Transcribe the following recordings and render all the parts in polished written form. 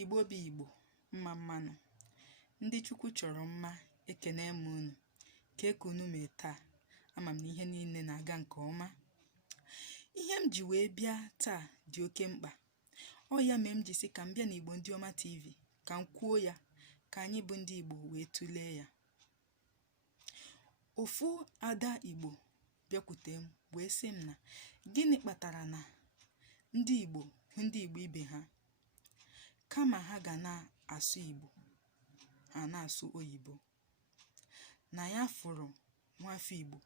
Igbo bụ Igbo, mma mmanụ. Ndị Chukwu chọrọ mma, ekene m unu. Ka unu mee taa, ama m na ihe niile na-aga nke ọma. Ihe m ji wee bịa taa dị oke mkpa. Ọ ya mere m ji sị ka m bịa n'Igbo Ndị Ọma TV, ka m kwuo ya, ka anyị bụ ndị Igbo wee tụlee ya. Ofu ada Igbo bịakwute m wee sị m na gịnị kpatara na ndị Igbo hụ ndị Igbo ibe ha, kama ha ga na-asụ Igbo, ha na-asụ oyibo. Na ya fụrụ nwafọ Igbo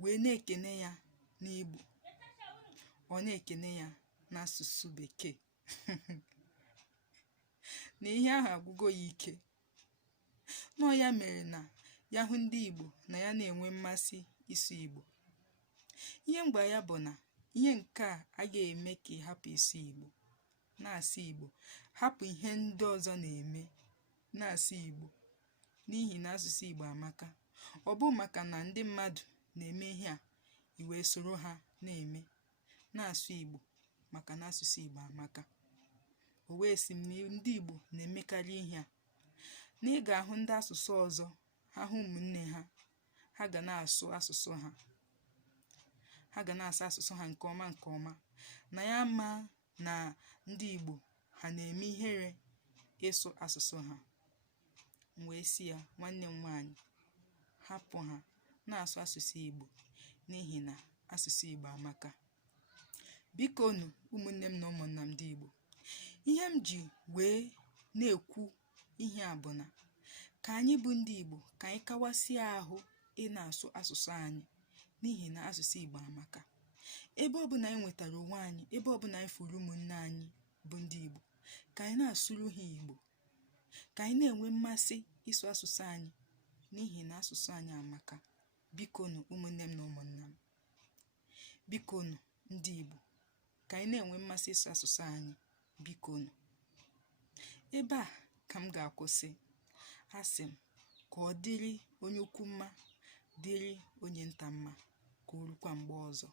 wee na-ekene ya n'Igbo, ọ na-ekene ya n'asụsụ Bekee. Na ihe ahụ agwụgo ya ike. Nọ ya mere na ya hụ ndị Igbo na ya na-enwe mmasị ịsụ Igbo. Ihe mgba ya bụ na ihe nke a ga-eme ka ị hapụ ịsụ Igbo, na-asụ Igbo, hapụ ihe ndị ọzọ na-eme, na-asụ Igbo, n'ihi na asụsụ Igbo amaka. Ọ bụ maka na ndị mmadụ na-eme ihe a, iwe soro ha na-eme, na-asụ Igbo, maka na asụsụ Igbo amaka. O wee sị m na ndị Igbo na-emekarị ihe a, na ị ga-ahụ ndị asụsụ ọzọ, ha hụ ụmụnne ha, ha ga na-asụ asụsụ ha, ha ga na-asụ asụsụ ha nke ọma nke ọma. Na ya ma na ndị Igbo ha na-eme ihere ịsụ asụsụ ha. M wee sị ya, nwanne m nwaanyị, hapụ ha na-asụ asụsụ Igbo, n'ihi na asụsụ Igbo amaka. Biko nu, ụmụnne m na ụmụnna m ndị Igbo, ihe m ji wee na-ekwu ihe a bụ na ka anyị bụ ndị Igbo, ka anyị kawasịa ahụ ị na-asụ asụsụ anyị, n'ihi na asụsụ Igbo amaka. Ebe ọ bụla anyị nwetara onwe anyị, ebe ọ bụla anyị fụrụ ụmụnne anyị bụ ndị Igbo, ka anyị na-asụrụ ha Igbo, ka anyị na-enwe mmasị ịsụ asụsụ anyị, n'ihi na asụsụ anyị amaka. Biko nu, ụmụnne m na ụmụnna m, biko nu ndị Igbo, ka anyị na-enwe mmasị ịsụ asụsụ anyị, biko nu. Ebe a ka m ga-akwụsị. Asị m ka ọ dịrị onye ukwu mma, dịrị onye nta mma, ka o rukwa mgbe ọzọ.